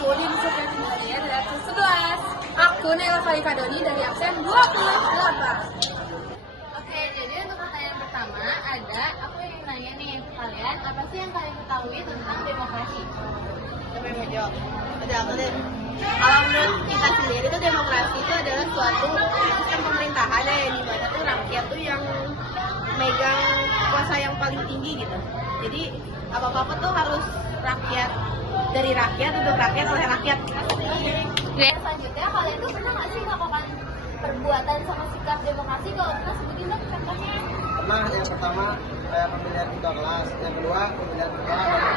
aku Din Supriya dari absen 11. Aku Nela Falika Doni dari absen 28. Oke, jadi untuk pertanyaan pertama ada, aku ingin nanya nih ke kalian, apa sih yang kalian ketahui tentang demokrasi? Siapa yang mau jawab? Ada aku deh. Kalau menurut kita sendiri itu demokrasi itu adalah suatu sistem pemerintahan ya, yang dimana tuh rakyat tuh yang megang kuasa yang paling tinggi gitu. Jadi apa-apa tuh harus rakyat, dari rakyat untuk rakyat oleh rakyat. Selanjutnya, kalian tuh pernah nggak sih melakukan perbuatan sama sikap demokrasi? Kalau pernah, sebutin dong contohnya. Pernah, yang pertama kayak pemilihan ketua kelas, yang kedua pemilihan kepala dan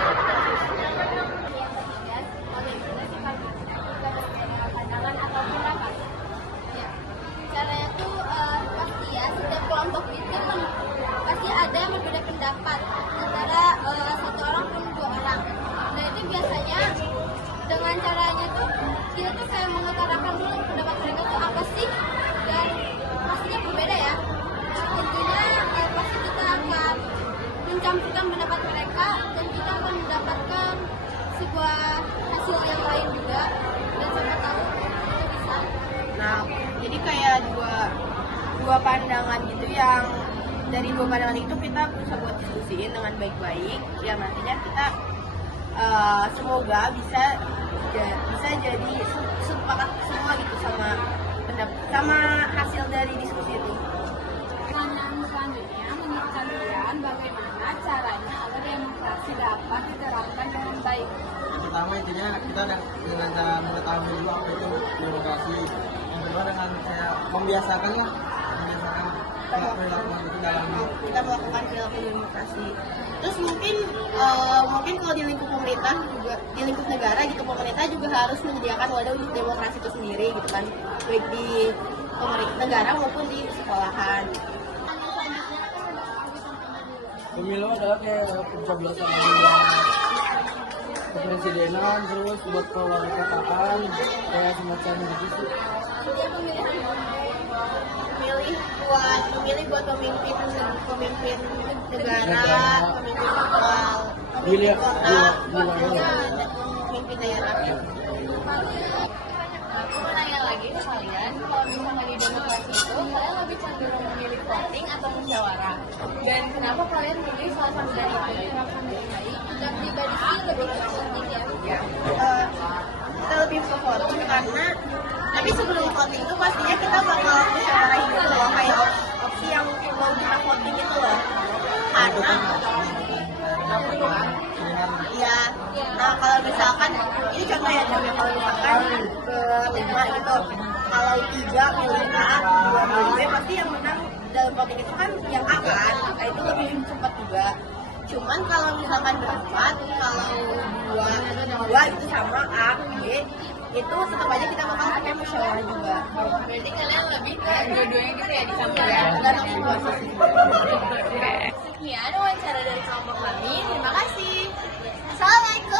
Yang ketiga, bagaimana sikapnya jika berbeda dengan pandangan atau pendapat? Ya, caranya tuh pasti ya, setiap kelompok itu pasti ada berbeda pendapat antara satu orang pun dua orang. Nah itu biasanya dengan caranya tuh kita tuh kayak mengutarakan dulu pendapat mereka tuh apa sih, dan pastinya berbeda ya. Tentunya pasti kita akan mencampurkan pendapat mereka dan kita akan mendapatkan sebuah hasil yang lain juga, dan siapa tahu itu bisa. Nah, jadi kayak dua pandangan gitu, yang dari dua pandangan itu kita bisa buat diskusiin dengan baik-baik, yang nantinya kita semoga bisa jadi sepakat semua gitu sama hasil dari diskusi itu. Pertanyaan selanjutnya, menurut kalian bagaimana caranya agar demokrasi dapat diterapkan dengan baik? yang pertama intinya kita dengan cara mengetahui dulu apa itu demokrasi. Yang kedua dengan saya membiasakan perilaku itu dalam Kita melakukan perilaku demokrasi. Terus mungkin kalau di lingkup pemerintah juga, di lingkup negara gitu, pemerintah juga harus menyediakan wadah untuk demokrasi itu sendiri gitu kan, baik di pemerintah negara maupun di sekolahan. pemilu adalah kayak pencoblosan kepresidenan, terus buat kewarganegaraan kayak semacam gitu sih. Dia pemilihan memilih buat pemimpin negara, pemimpin lokal, pemimpin kota, dan pemimpin daerah. Aku mau nanya lagi ke kalian, kalau misalnya di demokrasi itu, kalian lebih cenderung memilih voting atau musyawarah? Dan kenapa kalian memilih salah satu dari itu? Dan pribadi sih lebih ke voting ya. Kita lebih ke voting karena, tapi sebelum voting itu pastinya kita bakal musyawarahin gitu loh, kayak opsi yang mau kita voting itu loh. Karena iya, nah kalau misalkan ini contoh ya, kalau misalkan berlima gitu, kalau 3 milih A, 2 milih B, pasti yang menang dalam voting itu kan yang A kan, nah itu lebih cepat juga. Cuman kalau misalkan berempat, kalau dua itu sama A, B, itu tetap aja kita bakal pakai musyawarah juga. Berarti kalian lebih ke dua-duanya gitu ya, dicampur ya? Tergantung situasi. Sekian wawancara dari kelompok kami, terima kasih. Assalamualaikum.